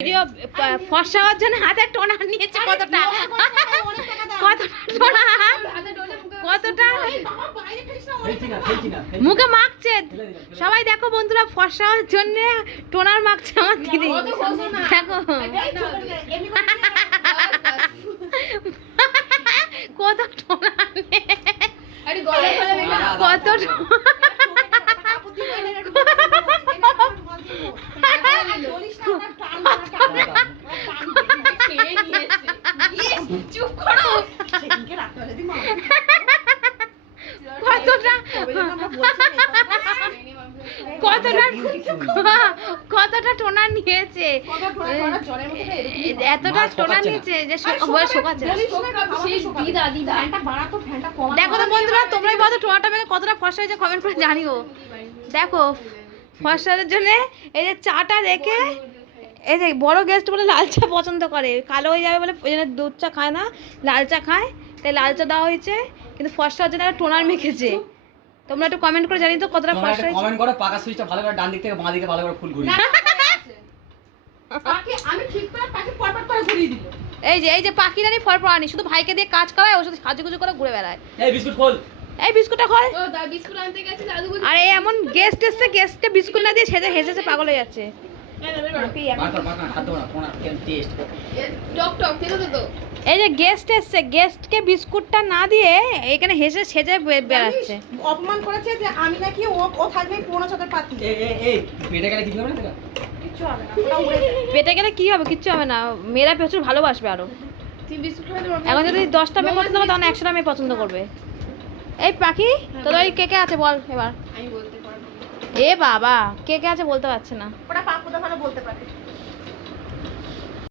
video ফর্সা হওয়ার জন্য হাতে টোনা নিয়েছে কতটা টোনা কতটা মুখে মাখছে সবাই দেখো বন্ধুরা ফর্সা হওয়ার জন্য টোনার মাখছে আমার দিদি দেখো কত টোনা কত চুপ করো কতটা টোনা নিয়েছে এতটা টোনা নিয়েছে যে শোকাচ্ছে দেখো তো বন্ধুরা তোমরাই বলো টোনাটা মেখে কতটা ফর্সা হয়েছে কমেন্ট করে জানিও দেখো ফর্সার জন্য এই যে চাটা রেখে এই যে বড় গেস্ট বলে লাল চা পছন্দ করে কালো হয়ে যাবে বলে ওই জন্য দুধ চা খায় না লাল চা খায় তাই লাল চা দেওয়া হয়েছে কিন্তু ফর্সার জন্য টোনার মেখেছে তোমরা একটু কমেন্ট করে জানিয়ে তো কতটা ফর্সা হয়েছে কমেন্ট করো পাকা সুইচটা ভালো করে ডান দিক থেকে বাঁ দিকে ভালো করে ফুল ঘুরিয়ে পাখি আমি ঠিক করে পাখি পটপট করে ঘুরিয়ে দিল এই যে পাখিরানি ফরফরানি শুধু ভাইকে দিয়ে কাজ করায় ওর সাথে সাজুগুজু করে ঘুরে বেড়ায় এই বিস্কুট খোল এই বিস্কুটটা খোল ও দা বিস্কুট আনতে গেছে দাদু বলে আরে এমন গেস্ট এসছে গেস্টকে বিস্কুট না দিয়ে সেজে হেসেছে পাগল হয়ে যাচ্ছে পাকা হাত দাও না কোনা কেন টেস্ট টক টক খেতে তো এই যে গেস্ট এসছে গেস্টকে বিস্কুটটা না দিয়ে এখানে হেসে সেজে বেড়াচ্ছে অপমান করেছে যে আমি নাকি ও থাকবে পুরোনো ছাদের পাতি এই পেটে গেলে কিছু হবে না কিছু হবে না ওটা উড়ে যাবে পেটে গেলে কি হবে কিচ্ছু হবে না মেয়েরা প্রচুর ভালোবাসবে আরো তুই বিস্কুট খাইতে পারবি এখন যদি 10টা মেয়ে পছন্দ করে তখন 100টা মেয়ে পছন্দ করবে এই পাখি তোদের ওই কে কে আছে বল এবার আমি বলতে পারবো এ বাবা কে কে আছে বলতে পারছে না ওটা পাপুদা ভালো বলতে পারে